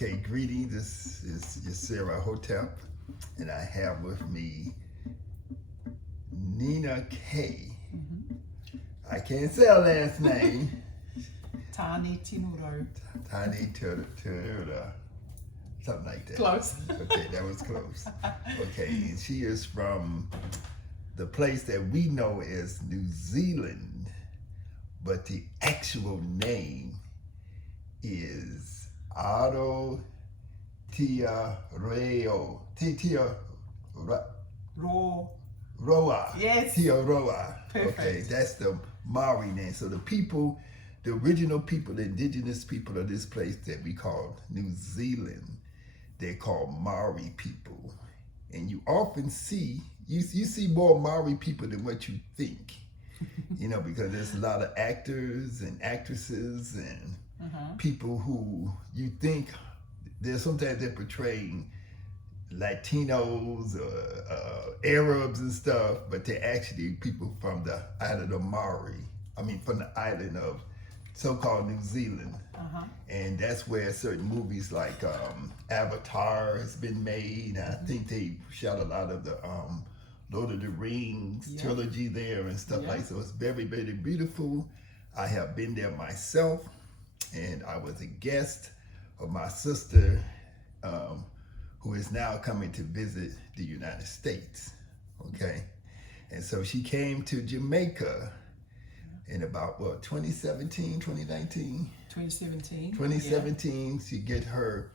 Okay, greetings. This is Yasira Hotep, and I have with me Ninakaye. I can't say her last name. Taanetinnorau. Taanetinnorau. Something like that. Close. Okay, that was close. Okay, and she is from the place that we know as New Zealand, but the actual name is Aotearoa. Roa. Yes. Roa. Perfect. Okay, that's the Maori name. So the people, the original people, the indigenous people of this place that we call New Zealand, they're called Maori people. And you often see, you see more Maori people than what you think. You know, because there's a lot of actors and actresses and people who you think, there's sometimes they're portraying Latinos or Arabs and stuff, but they're actually people from the island of Maori. I mean, from the island of so-called New Zealand. And that's where certain movies like Avatar has been made. I think they shot a lot of the Lord of the Rings trilogy there and stuff like that. So it's very, very beautiful. I have been there myself, and I was a guest of my sister, who is now coming to visit the United States, okay? And so she came to Jamaica in about, what, 2017, 2019? 2017. 2017, she get her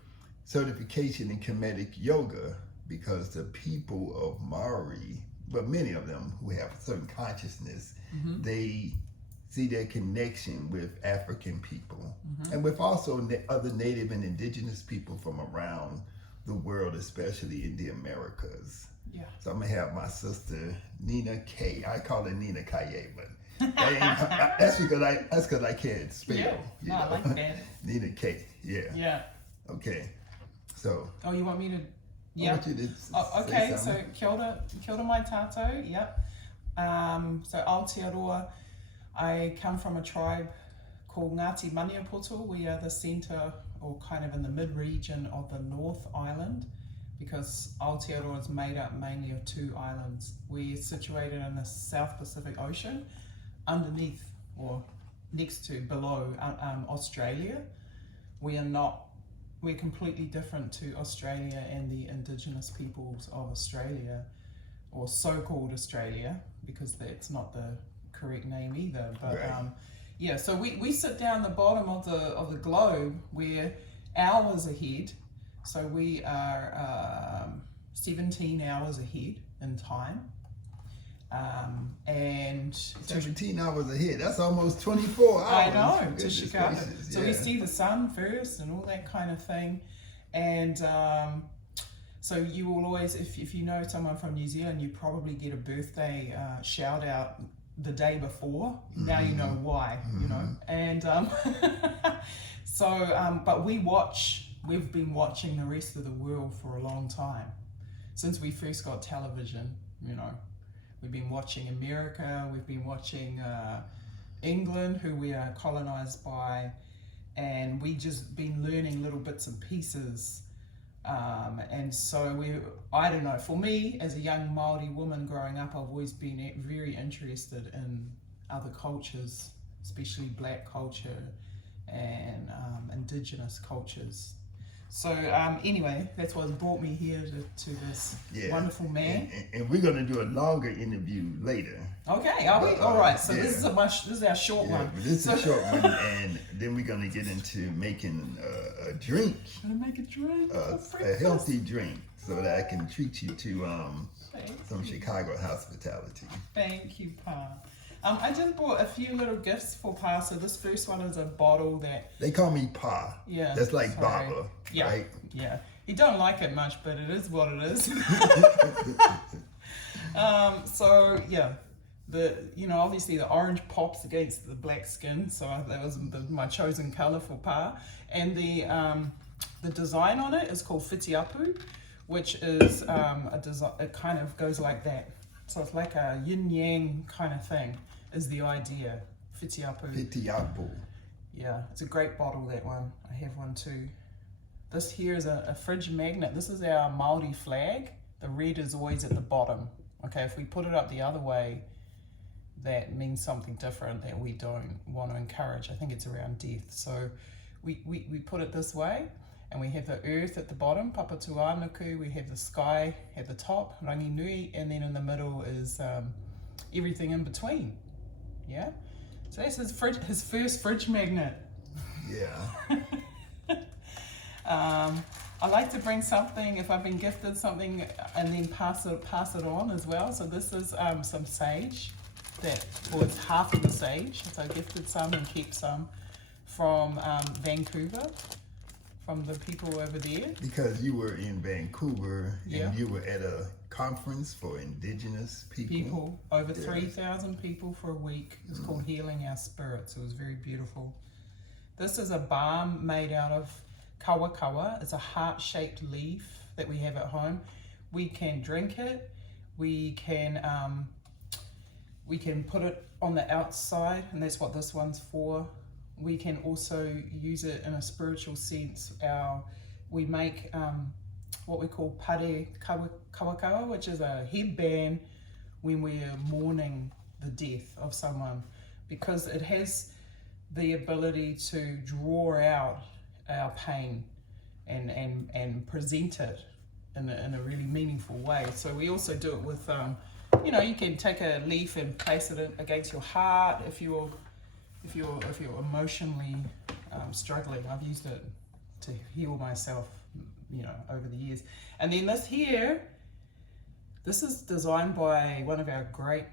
certification in Kemetic yoga because the people of Maori, but many of them who have a certain consciousness, they see their connection with African people and with also other native and indigenous people from around the world, especially in the Americas. Yeah. So I'm gonna have my sister Ninakaye. I call her Ninakaye, but that's because I can't spell. Yeah, You no, know? I like that. Ninakaye. Yeah. Yeah. Okay. So. Oh, you want me to? I want you to okay. say So kia ora mai tātou. Yep. So Aotearoa, I come from a tribe called Ngāti Maniapoto. We are the centre, or kind of in the mid-region of the North Island, because Aotearoa is made up mainly of two islands. We're situated in the South Pacific Ocean, underneath or next to, below Australia. We're completely different to Australia and the indigenous peoples of Australia, or so-called Australia, because that's not the correct name either. But yeah, so we sit down the bottom of the globe. We're hours ahead, so we are 17 hours ahead in time, and 17 hours ahead. That's almost 24 hours. I know, to Chicago. So we see the sun first and all that kind of thing, and so you will always, if you know someone from New Zealand, you probably get a birthday shout out the day before. Now you know why, you know. And so but we've been watching the rest of the world for a long time, since we first got television. You know, we've been watching America, we've been watching England, who we are colonized by, and we just been learning little bits and pieces. And so I don't know, for me as a young Maori woman growing up, I've always been very interested in other cultures, especially black culture and indigenous cultures. So anyway, that's what's brought me here to this wonderful man. And we're going to do a longer interview later. Okay, are we? All right, so this is our short one. This is a short one, and then we're going to get into making a drink. Gonna make a drink, a healthy drink, so that I can treat you to some Chicago hospitality. Thank you, Pa. I just bought a few little gifts for Pa. So this first one is a bottle that... They call me Pa. Yeah. That's like Baba, right? Yeah. He don't like it much, but it is what it is. So yeah, obviously the orange pops against the black skin, so that was my chosen color for Pa. And the design on it is called whitiapu, which is a design. It kind of goes like that. So it's like a yin yang kind of thing, is the idea. Whitiapu. Whitiapu. Yeah, it's a great bottle, that one. I have one too. This here is a fridge magnet. This is our Maori flag. The red is always at the bottom. Okay, if we put it up the other way, that means something different that we don't want to encourage. I think it's around death. So we put it this way, and we have the earth at the bottom, Papatuanuku, we have the sky at the top, Rangi Nui, and then in the middle is everything in between. Yeah? So that's his first fridge magnet. Yeah. I like to bring something, if I've been gifted something, and then pass it on as well. So this is some sage, it's half of the sage. So I gifted some and kept some from Vancouver, from the people over there. Because you were in Vancouver, Yeah. and you were at a conference for Indigenous people. Over Yeah. 3,000 people for a week. It was called Healing Our Spirits. It was very beautiful. This is a balm made out of kawakawa. It's a heart-shaped leaf that we have at home. We can drink it. We can put it on the outside, and that's what this one's for. We can also use it in a spiritual sense. We make what we call pare kawakawa, which is a headband when we're mourning the death of someone, because it has the ability to draw out our pain and present it in a really meaningful way. So we also do it with, you can take a leaf and place it against your heart if you're emotionally struggling. I've used it to heal myself, over the years. And then this is designed by one of our great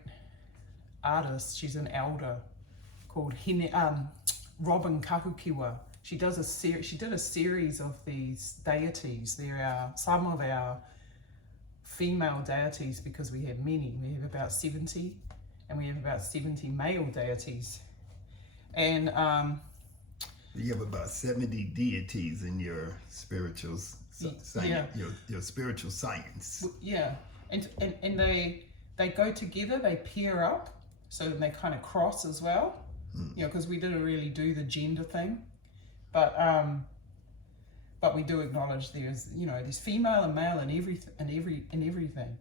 artists. She's an elder called Robin Kahukiwa. She did a series of these deities. There are some of our female deities, because we have many. We have about 70, and we have about 70 male deities. And you have about 70 deities in your spiritual science, your spiritual science. Yeah, and they go together. They pair up, so they kind of cross as well. Because we didn't really do the gender thing, but we do acknowledge there's female and male in everything,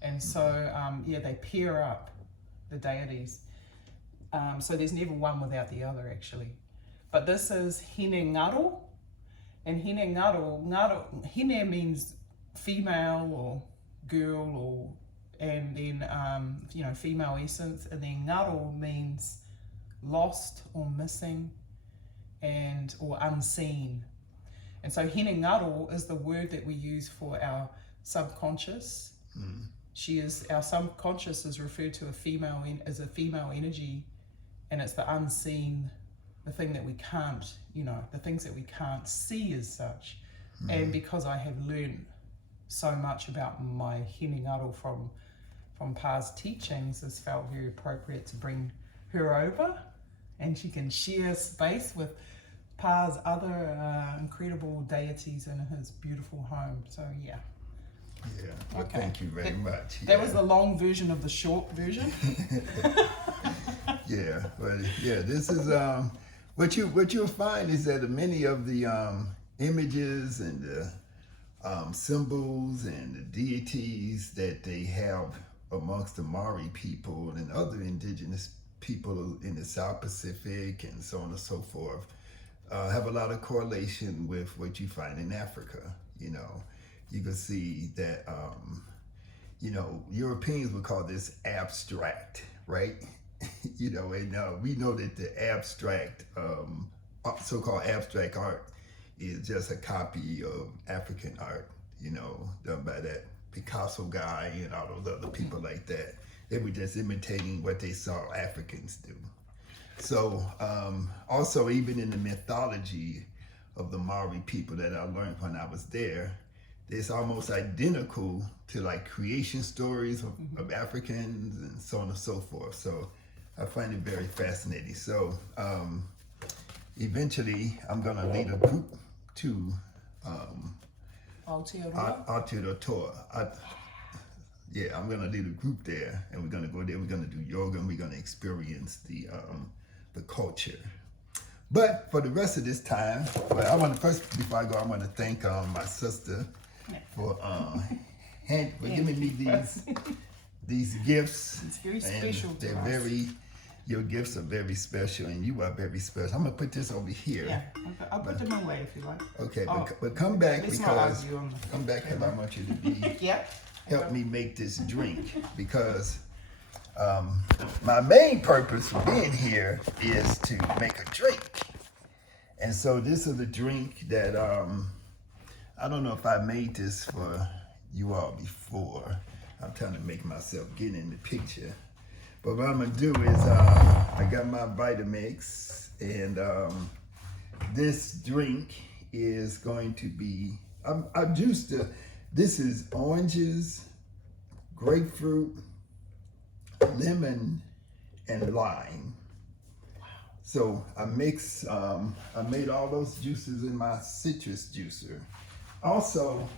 and so they pair up the deities. So there's never one without the other, actually. But this is hine ngaro, and hine hine means female or girl, and then female essence, and then ngaro means lost or missing or unseen. And so hine ngaro is the word that we use for our subconscious. Our subconscious is referred to as a female energy, and it's the unseen, the thing that we can't, the things that we can't see as such. And because I have learned so much about my hine ngaro from Pa's teachings, it's felt very appropriate to bring her over, and she can share space with Pa's other incredible deities in his beautiful home. So yeah. Yeah. Well, okay. Thank you very much. That was the long version of the short version. Yeah. Well, yeah. This is what you'll find is that many of the images and the symbols and the deities that they have amongst the Maori people and other indigenous people in the South Pacific and so on and so forth have a lot of correlation with what you find in Africa. You can see that Europeans would call this abstract, right? And we know that the abstract, so-called abstract art, is just a copy of African art, done by that Picasso guy and all those other people like that. They were just imitating what they saw Africans do. So also, even in the mythology of the Maori people that I learned when I was there, it's almost identical to like creation stories of Africans and so on and so forth. So I find it very fascinating. So eventually I'm gonna lead a group to Aotearoa. Yeah, I'm gonna lead a group there, and we're gonna go there. We're gonna do yoga, and we're gonna experience the culture. But for the rest of this time, well, I want to first, before I go, I want to thank my sister for giving me these gifts. It's very special to they're us. your gifts are very special, and you are very special. I'm gonna put this over here. Yeah, I'll put them away if you like. Okay, but come back let's because not argue on the come back because I want you to be Yep. help me make this drink because my main purpose for being here is to make a drink. And so this is a drink that I don't know if I made this for you all before. I'm trying to make myself get in the picture. But what I'm gonna do is I got my Vitamix, and this drink is going to be, I juiced this is oranges, grapefruit, lemon, and lime. So I mix, I made all those juices in my citrus juicer. Also,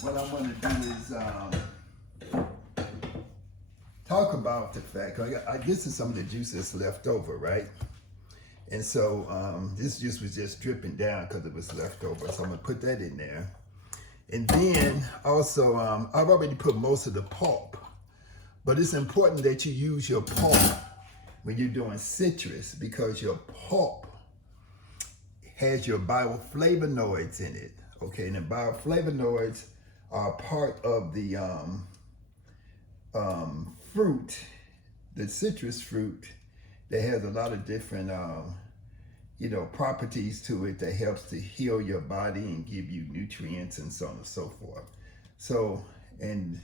what I want to do is talk about the fact, this is some of the juice that's left over, right? And so this juice was just dripping down because it was left over. So I'm gonna put that in there. And then also, I've already put most of the pulp, but it's important that you use your pulp when you're doing citrus because your pulp has your bioflavonoids in it, okay? And the bioflavonoids are part of the fruit, the citrus fruit, that has a lot of different, properties to it that helps to heal your body and give you nutrients and so on and so forth. So, and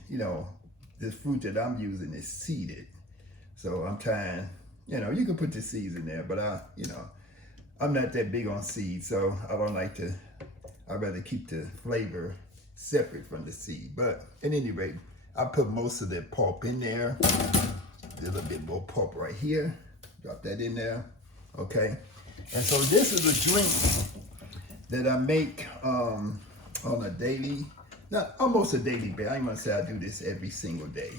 the fruit that I'm using is seeded. So I'm trying, you can put the seeds in there, but I'm not that big on seeds, so I don't like to, I'd rather keep the flavor separate from the seed. But at any rate, I put most of the pulp in there. A little bit more pulp right here. Drop that in there, okay? And so this is a drink that I make on a daily, not almost a daily basis. I ain't gonna say I do this every single day,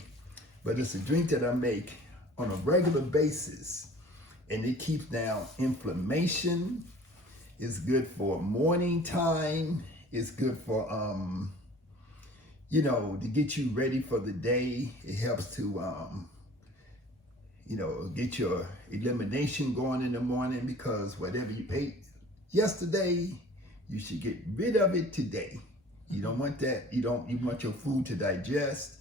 but it's a drink that I make on a regular basis, and it keeps down inflammation. It's good for morning time. It's good for to get you ready for the day. It helps to get your elimination going in the morning, because whatever you ate yesterday, you should get rid of it today. You don't want that. You want your food to digest.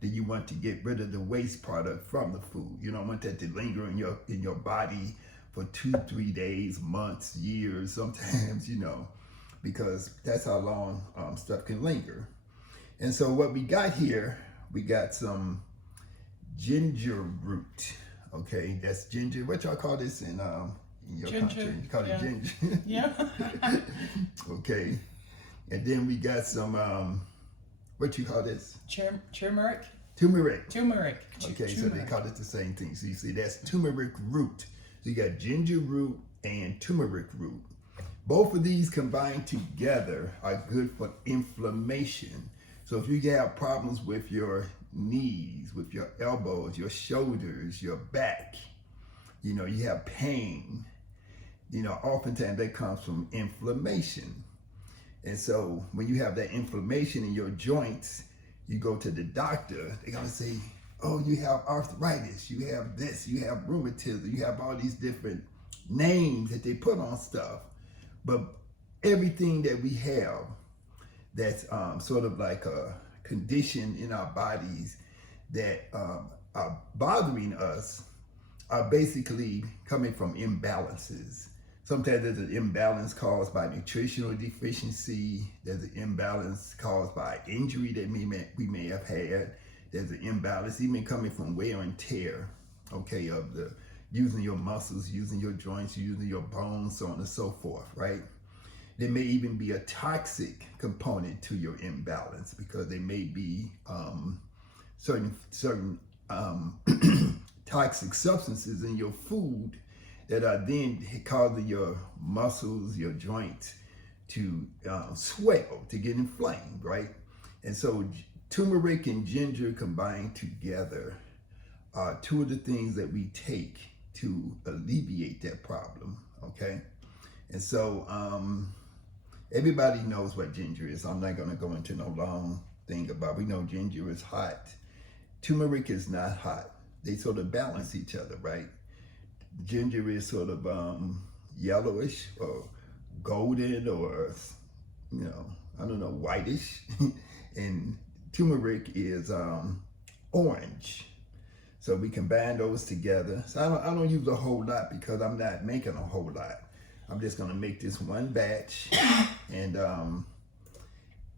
Then you want to get rid of the waste product from the food. You don't want that to linger in your body for 2-3 days, months, years, sometimes, because that's how long stuff can linger. And so what we got here, we got some ginger root. Okay, that's ginger. What y'all call this in your country? You call it ginger. Yeah. Okay, and then we got some what you call this? Turmeric. Turmeric. Turmeric. Okay, so they call it the same thing. So you see, that's turmeric root. So you got ginger root and turmeric root. Both of these combined together are good for inflammation. So if you have problems with your knees, with your elbows, your shoulders, your back, you have pain, oftentimes that comes from inflammation. And so when you have that inflammation in your joints, you go to the doctor, they're gonna say, oh, you have arthritis, you have this, you have rheumatism, you have all these different names that they put on stuff. But everything that we have that's sort of like a condition in our bodies that are bothering us are basically coming from imbalances. Sometimes there's an imbalance caused by nutritional deficiency. There's an imbalance caused by injury that we may have had. There's an imbalance even coming from wear and tear, okay, of using your muscles, using your joints, using your bones, so on and so forth, right? There may even be a toxic component to your imbalance, because there may be certain toxic substances in your food that are then causing your muscles, your joints to swell, to get inflamed, right? And so turmeric and ginger combined together are two of the things that we take to alleviate that problem, okay? And so everybody knows what ginger is. I'm not gonna go into no long thing about, we know ginger is hot. Turmeric is not hot. They sort of balance each other, right? Ginger is sort of yellowish or golden or, you know, I don't know, whitish. And turmeric is orange. So we combine those together. So I don't use a whole lot because I'm not making a whole lot. I'm just gonna make this one batch, and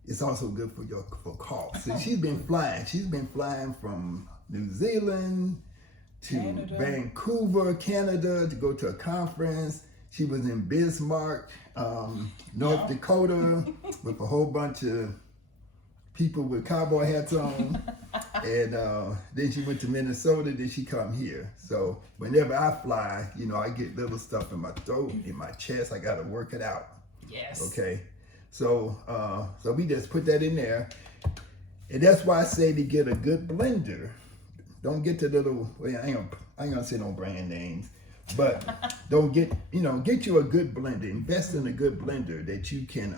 it's also good for coughs. So she's been flying from New Zealand to Canada. Vancouver, Canada, to go to a conference. She was in Bismarck, North Dakota, with a whole bunch of people with cowboy hats on. And then she went to Minnesota, then she come here. So whenever I fly, you know, I get little stuff in my throat, in my chest. I gotta work it out. Yes. Okay. So so we just put that in there. And that's why I say to get a good blender. Don't get the little, well, I ain't gonna say no brand names, but don't get, you know, get you a good blender. Invest in a good blender that you can,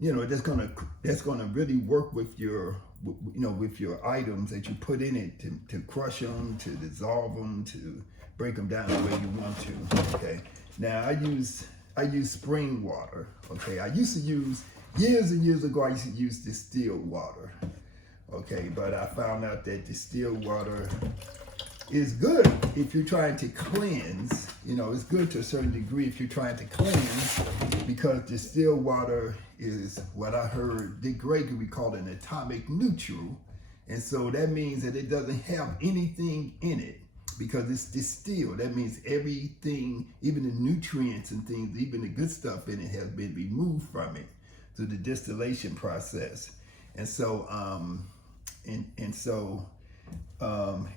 you know, that's gonna really work with your, you know, with your items that you put in it to crush them, to dissolve them, to break them down the way you want to. Okay. Now I use spring water. Okay. I used to use, years and years ago, I used to use distilled water. Okay, but I found out that distilled water is good if you're trying to cleanse. You know, it's good to a certain degree if you're trying to cleanse, because distilled water is what I heard Dick Gregory called an atomic neutral. And so that means that it doesn't have anything in it because it's distilled. That means everything, even the nutrients and things, even the good stuff in it has been removed from it through the distillation process. And so,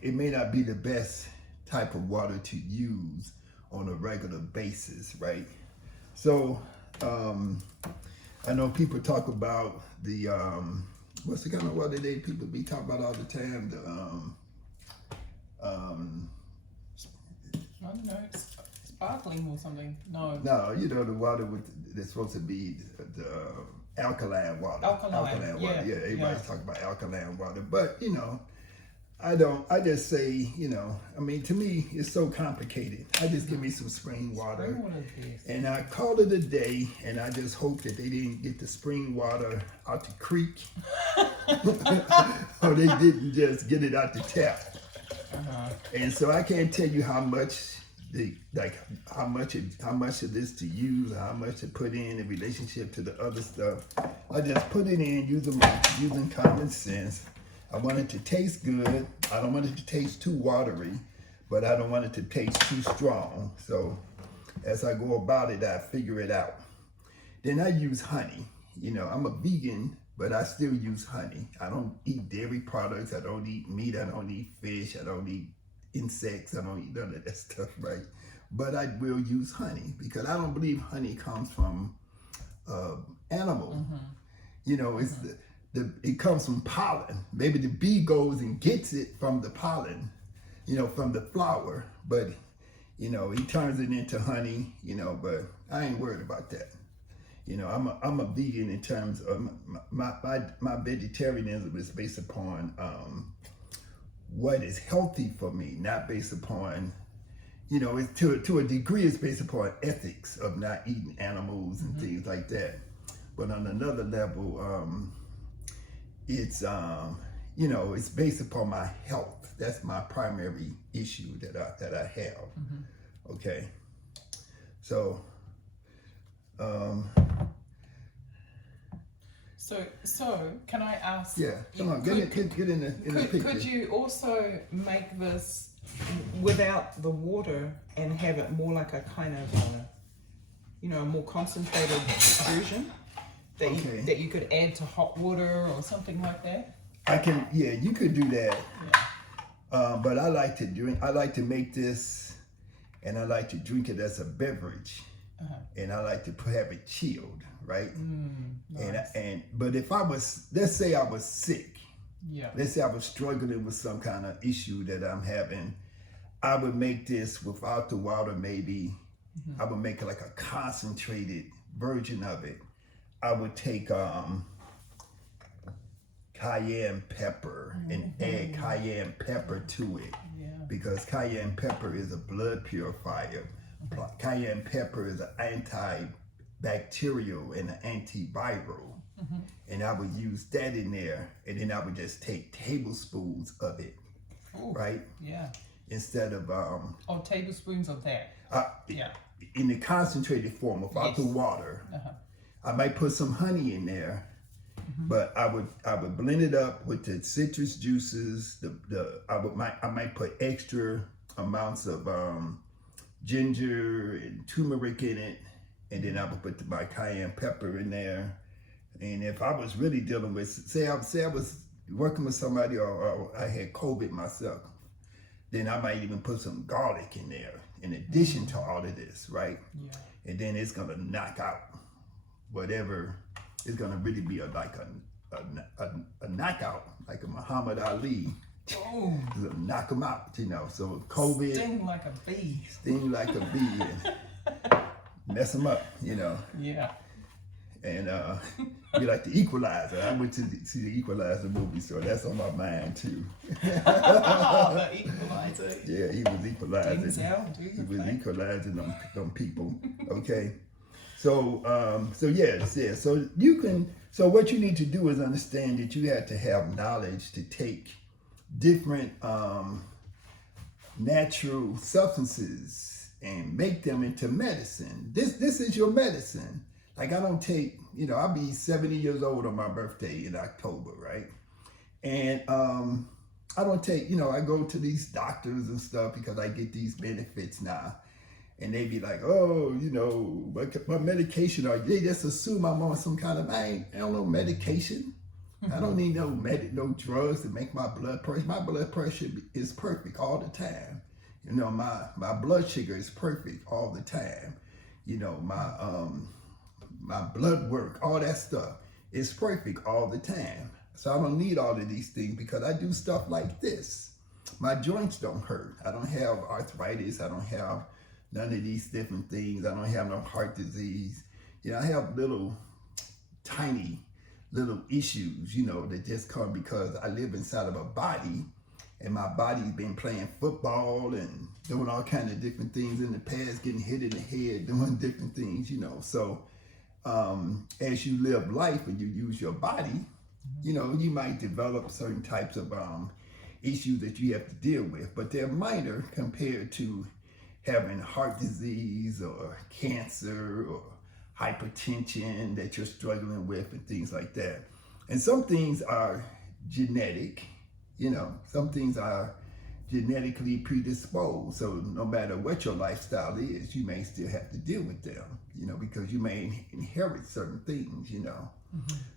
it may not be the best type of water to use on a regular basis, right? So, I know people talk about the, what's the kind of water people be talking about all the time? I don't know, sparkling or something. No, you know, the water that's supposed to be the alkaline water. Alkaline water. Yeah, everybody's talking about alkaline water. But, you know, I just say, you know, I mean, to me, it's so complicated. I just give me some spring water. And I call it a day, and I just hope that they didn't get the spring water out the creek. Or they didn't just get it out the tap. And so I can't tell you how much how much of this to use, how much to put in relationship to the other stuff. I just put it in using common sense. I want it to taste good. I don't want it to taste too watery, but I don't want it to taste too strong. So as I go about it, I figure it out. Then I use honey. You know, I'm a vegan, but I still use honey. I don't eat dairy products. I don't eat meat. I don't eat fish. I don't eat insects. I don't eat none of that stuff, right? But I will use honey because I don't believe honey comes from animal. You know, it's it comes from pollen. Maybe the bee goes and gets it from the pollen, you know, from the flower. But, you know, he turns it into honey, you know, but I ain't worried about that. You know, I'm a vegan in terms of my vegetarianism is based upon what is healthy for me, not based upon, you know, it's to a degree it's based upon ethics of not eating animals and things like that. But on another level, it's you know, it's based upon my health. That's my primary issue that I have. Okay, so. So can I ask? Yeah, come on, get in the picture. Could you also make this without the water and have it more like a kind of, you know, a more concentrated version that you could add to hot water or something like that? Yeah, you could do that. Yeah. But I like to make this, and I like to drink it as a beverage. And I like to have it chilled, right? Nice. But if I was, let's say I was sick, Yeah. Let's say I was struggling with some kind of issue that I'm having. I would make this without the water, maybe. I would make it like a concentrated version of it. I would take cayenne pepper and add cayenne pepper to it, because cayenne pepper is a blood purifier. Cayenne pepper is an antibacterial and an antiviral. And I would use that in there, and then I would just take tablespoons of it. Ooh, right? Yeah. Instead of tablespoons of that. Yeah. In the concentrated form without the water. I might put some honey in there, but I would blend it up with the citrus juices. I might put extra amounts of ginger and turmeric in it, and then I would put my cayenne pepper in there. And if I was really dealing with, say I was working with somebody, or I had COVID myself, then I might even put some garlic in there in addition to all of this, right? Yeah. And then it's gonna knock out whatever. It's gonna really be like a knockout, like a Muhammad Ali. Oh. It's gonna knock them out, you know. So COVID, Sting like a bee. Sting like a bee, and mess them up, you know. Yeah. And be like the Equalizer. I went to see the Equalizer movie, so that's on my mind too. The Equalizer. Yeah, he was equalizing. He was equalizing them people. Okay. So yeah. So what you need to do is understand that you have to have knowledge to take different natural substances and make them into medicine. This is your medicine. Like I don't take, I'll be 70 years old on my birthday in October, right? And I don't take, I go to these doctors and stuff because I get these benefits now. And they be like, oh, my medication, or they just assume I'm on some kind of, I don't know, medication. I don't need no drugs to make my blood pressure. My blood pressure is perfect all the time. My blood sugar is perfect all the time. My blood work, all that stuff is perfect all the time. So I don't need all of these things because I do stuff like this. My joints don't hurt. I don't have arthritis. I don't have none of these different things. I don't have no heart disease. I have tiny little issues, that just come because I live inside of a body, and my body's been playing football and doing all kinds of different things in the past, getting hit in the head, doing different things, So as you live life and you use your body, you might develop certain types of issues that you have to deal with, but they're minor compared to having heart disease or cancer or hypertension that you're struggling with and things like that. And some things are genetic, some things are genetically predisposed. So no matter what your lifestyle is, you may still have to deal with them, because you may inherit certain things,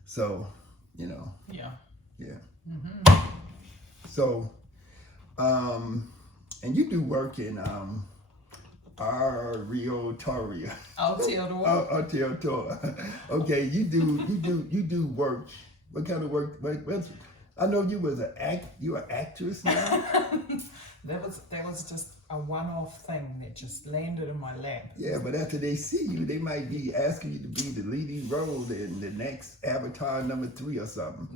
So, Yeah. So, and you do work in Aotearoa. Aotearoa. Okay, you do work. What kind of work? I know you was you an actress now. That was just a one-off thing that just landed in my lap. Yeah, but after they see you, they might be asking you to be the leading role in the next Avatar #3 or something.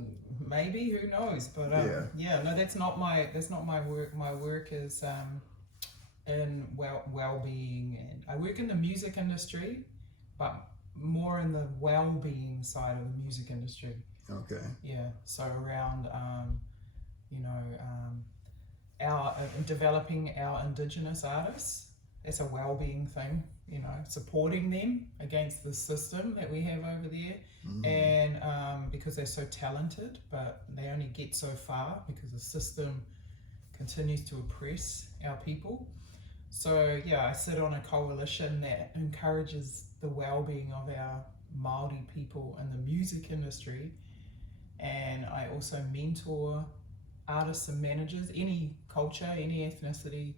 Maybe, who knows? But no, that's not my work. My work is in well-being, and I work in the music industry, but more in the well-being side of the music industry. Okay. Yeah. So around our developing our Indigenous artists. That's a well-being thing. Supporting them against the system that we have over there, and because they're so talented, but they only get so far because the system continues to oppress our people. So I sit on a coalition that encourages the well-being of our Maori people in the music industry, and I also mentor artists and managers, any culture, any ethnicity,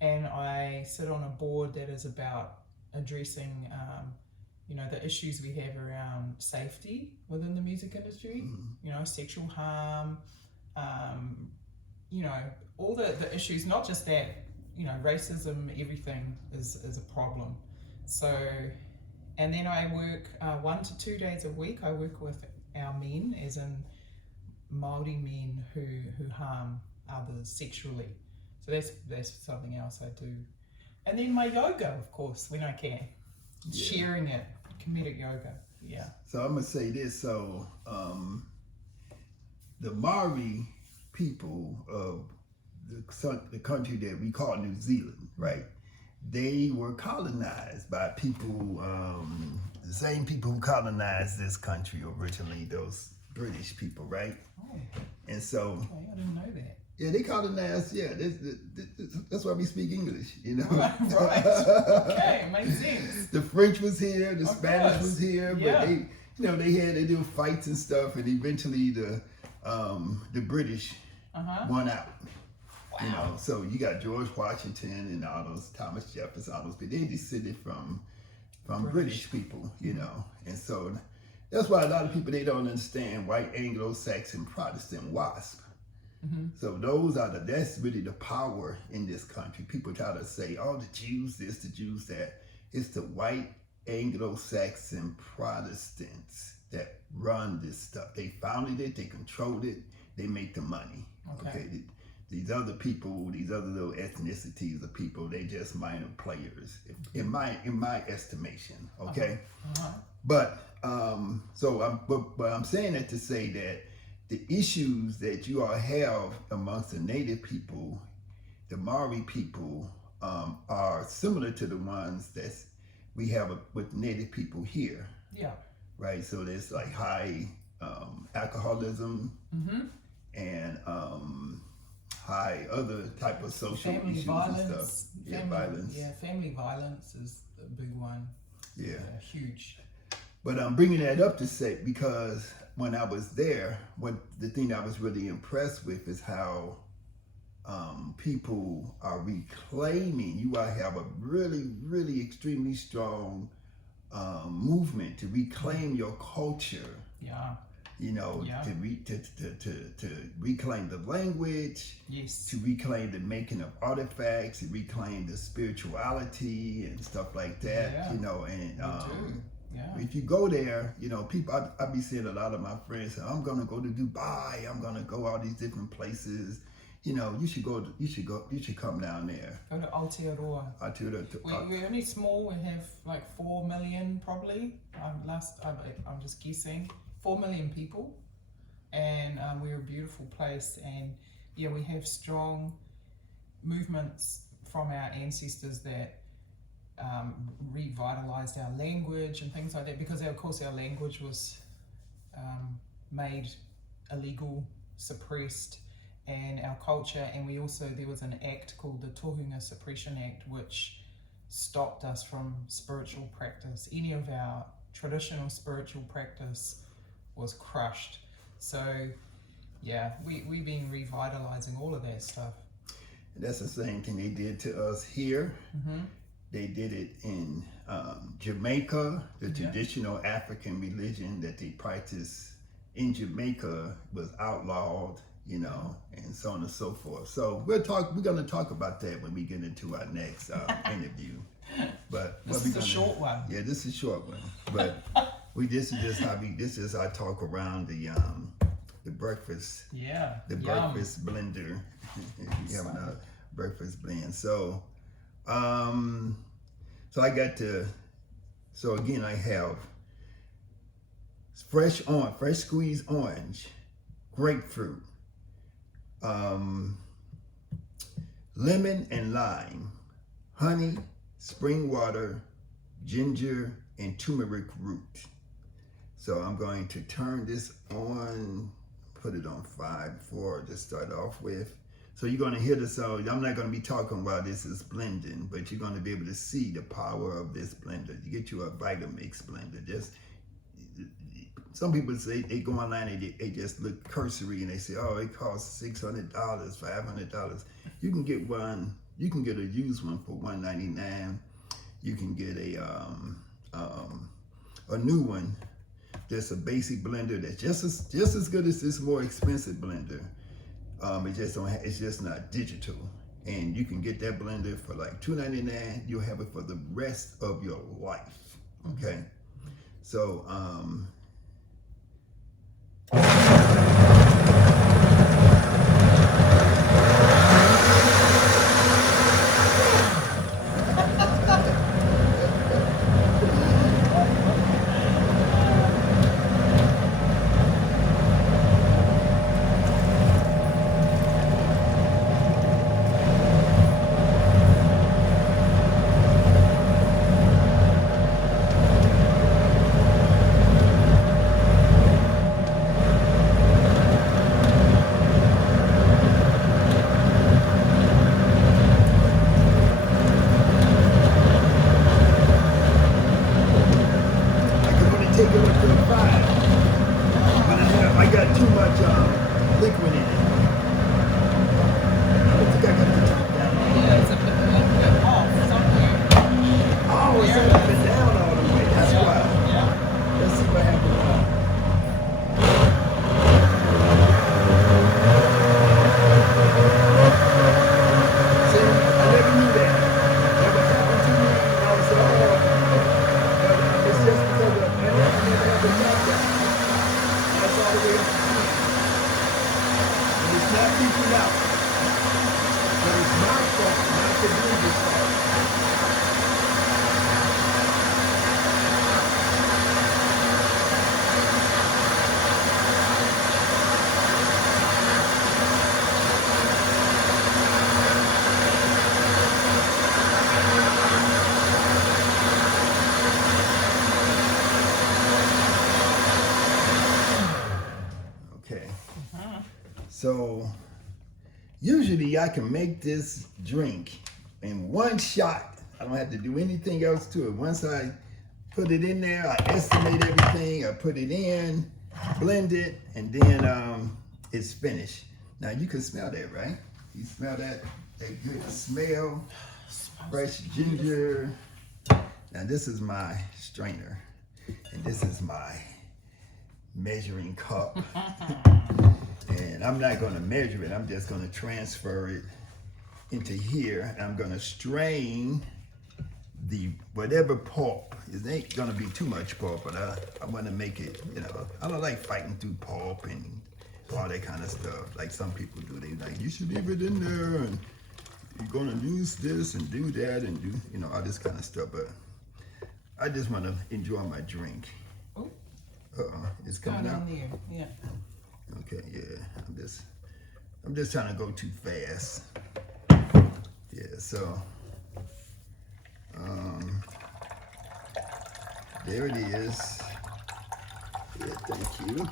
and I sit on a board that is about addressing you know, the issues we have around safety within the music industry, you know, sexual harm, you know, all the issues, not just that, you know, racism, everything is a problem. So, and then I work 1 to 2 days a week. I work with our men, as in Maori men who harm others sexually. So that's something else I do. And then my yoga, of course, when I can, sharing it, Kemetic yoga. Yeah. So I'm gonna say this. So the Maori people of the country that we call New Zealand, right? They were colonized by people, the same people who colonized this country originally, those British people, right? Oh. And so, Okay, I didn't know that. yeah, they colonized. Yeah, that's why we speak English, you know. Right. Okay, makes sense. The French was here, the Spanish course. was here, but Yeah. they, you know, they had their little fights and stuff, and eventually the British won out. Wow. You know, so you got George Washington and all those Thomas Jefferson, all those people. They descended from British people, you know, and so that's why a lot of people, they don't understand white Anglo-Saxon Protestant WASP. So that's really the power in this country. People try to say, oh, the Jews this, the Jews that. It's the white Anglo-Saxon Protestants that run this stuff. They founded it, they controlled it, they make the money. Okay. These other people, these other little ethnicities of people, they just minor players, in my estimation. Okay. But but I'm saying that to say that the issues that you all have amongst the native people, the Maori people, are similar to the ones that we have with native people here. Yeah. Right. So there's like high alcoholism and high other type of social family issues violence, and stuff. Violence. Yeah, family violence is a big one. Yeah. Huge. But I'm bringing that up to say, because when I was there, the thing I was really impressed with is how people are reclaiming. You all have a really, really extremely strong movement to reclaim your culture. Yeah. You know, to reclaim the language. Yes. To reclaim the making of artifacts, to reclaim the spirituality and stuff like that. Yeah. You know, and if you go there, you know, people, I be seeing a lot of my friends say, I'm gonna go to Dubai, I'm gonna go all these different places. You know, you should come down there. Go to Aotearoa. We're only small. We have like 4 million probably. I'm just guessing. 4 million people, and we're a beautiful place. And yeah, we have strong movements from our ancestors that revitalized our language and things like that, because of course our language was made illegal, suppressed, and our culture. And there was an act called the Tohunga Suppression Act, which stopped us from spiritual practice. Any of our traditional spiritual practice was crushed. So yeah, we've been revitalizing all of that stuff. And that's the same thing they did to us here. They did it in Jamaica. The traditional African religion that they practice in Jamaica was outlawed, you know, and so on and so forth. So we're going to talk about that when we get into our next interview. But this is a short one. Yeah, this is a short one. But this is our talk around the breakfast. Yeah. The breakfast blender. You have a breakfast blend. So so again, I have fresh squeezed orange, grapefruit, lemon and lime, honey, spring water, ginger, and turmeric root. So I'm going to turn this on, put it on 5 before I just start off with. So you're going to hear the sound. I'm not going to be talking while this is blending, but you're going to be able to see the power of this blender. You get you a Vitamix blender. Just some people say they go online and they just look cursory and they say, oh, it costs $600, $500. You can get one. You can get a used one for $199. You can get a a new one. Just a basic blender that's just as good as this more expensive blender. It's just not digital. And you can get that blender for like $2.99. You'll have it for the rest of your life. Okay. So So usually I can make this drink in one shot. I don't have to do anything else to it. Once I put it in there, I estimate everything, I put it in, blend it, and then it's finished. Now you can smell that, right? You smell that good smell, fresh ginger. Now this is my strainer, and this is my measuring cup. And I'm not going to measure it. I'm just going to transfer it into here. And I'm going to strain the whatever pulp. It ain't going to be too much pulp, but I want to make it, you know, I don't like fighting through pulp and all that kind of stuff like some people do. They like, you should leave it in there and you're going to use this and do that and do, you know, all this kind of stuff. But I just want to enjoy my drink. Oh, it's coming out. There. Yeah. Okay, yeah, I'm just trying to go too fast. Yeah, so, there it is. Yeah, thank you.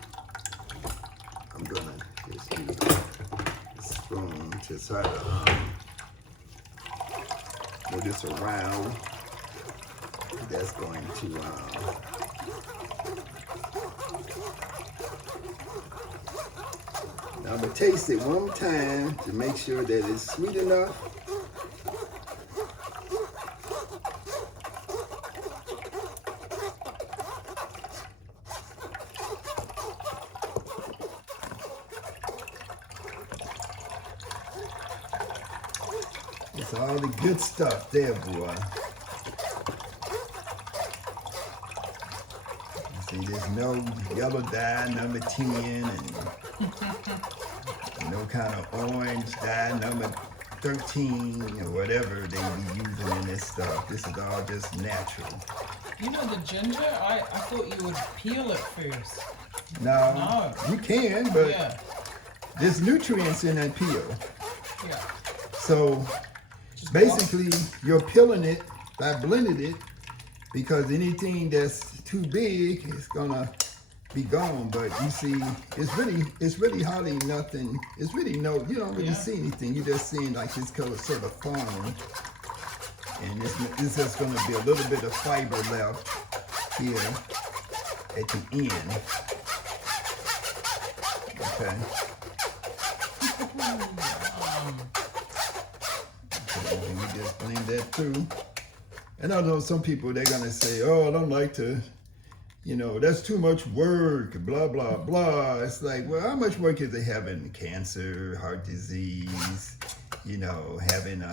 I'm gonna just use a spoon to try to move this around. That's going to, I'm gonna taste it one time to make sure that it's sweet enough. It's all the good stuff there, boy. See, there's no yellow dye, number 10, and no kind of orange dye, number 13, or whatever they be using in this stuff. This is all just natural. You know the ginger? I thought you would peel it first. No. You can, but there's nutrients in that peel. Yeah. So basically, you're peeling it by blending it, because anything that's too big is gonna be gone. But you see, it's really hardly nothing. It's really you don't really see anything. You're just seeing like this color sort of foam, and it's just gonna be a little bit of fiber left here at the end. Okay. And we just blend that through. And I know some people, they're gonna say, oh, I don't like to you know, that's too much work, blah, blah, blah. It's like, well, how much work is they having cancer, heart disease, you know, having,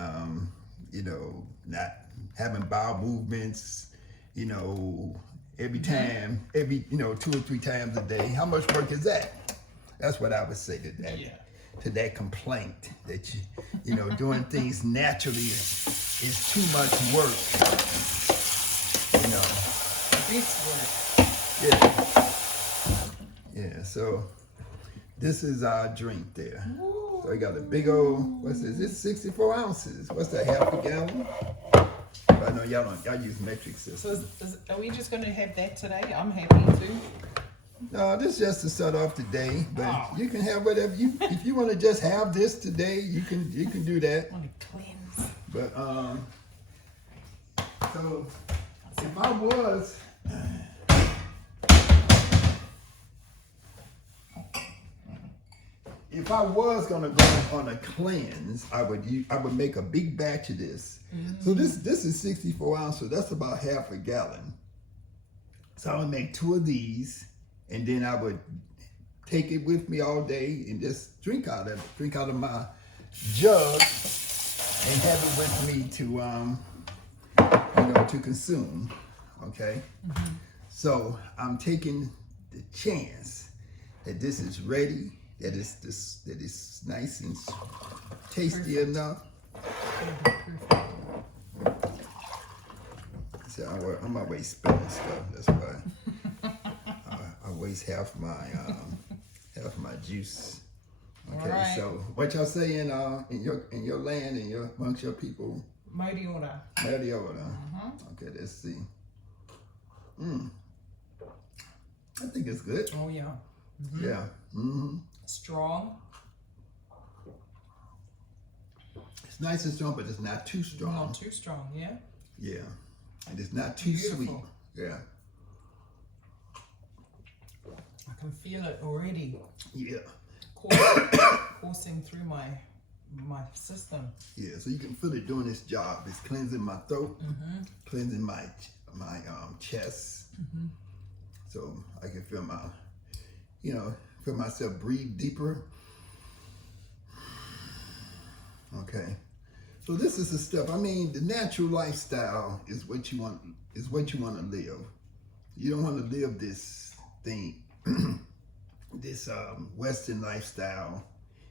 you know, not having bowel movements, you know, every time, you know, 2 or 3 times a day. How much work is that? That's what I would say to that, to that complaint that you know, doing things naturally is too much work. You know. Best work. Yeah. So this is our drink there. Ooh. So I got a big old, what's this? It's 64 ounces. What's that, half a gallon? I know y'all use metric systems. So are we just going to have that today? I'm happy to. No, this is just to start off the day, but you can have whatever you. If you want to just have this today, you can do that. I want to cleanse. But so if I was gonna go on a cleanse, I would make a big batch of this. Mm-hmm. So this is 64 ounces. So that's about half a gallon. So I would make 2 of these. And then I would take it with me all day and just drink out of my jug and have it with me to, you know, to consume. Okay. Mm-hmm. So I'm taking the chance that this is ready, that it's nice and tasty enough. So I'm always spilling stuff. That's why. I waste half my juice. Okay, right. So what y'all say in your land and amongst your people? Maori ora. Maori ora. Okay, let's see. I think it's good. Oh yeah. Mm-hmm. Yeah. Mm-hmm. Strong. It's nice and strong, but it's not too strong. Not too strong. Yeah. Yeah, and it's not too sweet. Yeah. I can feel it already. Yeah. Coursing through my system. Yeah, so you can feel it doing its job. It's cleansing my throat, cleansing my chest. Mm-hmm. So I can feel feel myself breathe deeper. Okay. So this is the stuff. I mean, the natural lifestyle is what you want. Is what you want to live. You don't want to live this thing. This Western lifestyle.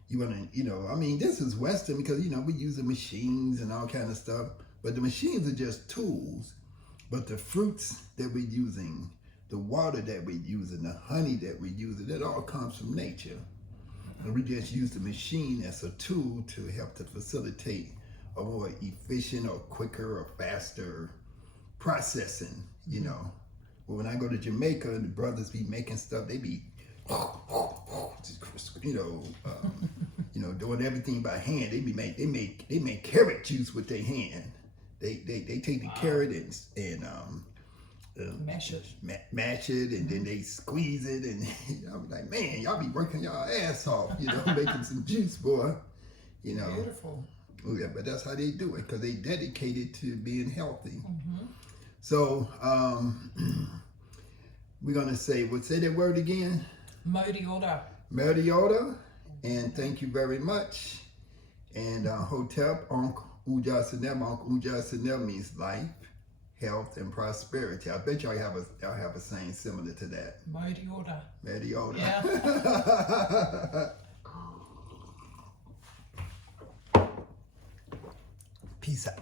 You want to, I mean, this is Western because, we use the machines and all kind of stuff, but the machines are just tools. But the fruits that we're using, the water that we're using, the honey that we're using, that all comes from nature. And we just use the machine as a tool to help to facilitate a more efficient or quicker or faster processing, But when I go to Jamaica and the brothers be making stuff, they be, doing everything by hand. They make carrot juice with their hand. They take the carrot and mash it, and then they squeeze it, and I'm like, man, y'all be working y'all ass off, making some juice, boy, Beautiful. Oh yeah, but that's how they do it because they dedicated to being healthy. Mm-hmm. So we're gonna say that word again. Maori ora. Maori ora, and thank you very much. And Hotep, Uncle Uja Sanem. Uncle Uja Sanem means life, health, and prosperity. I bet y'all have a saying similar to that. Maori ora. Maori ora. Yeah. Peace out.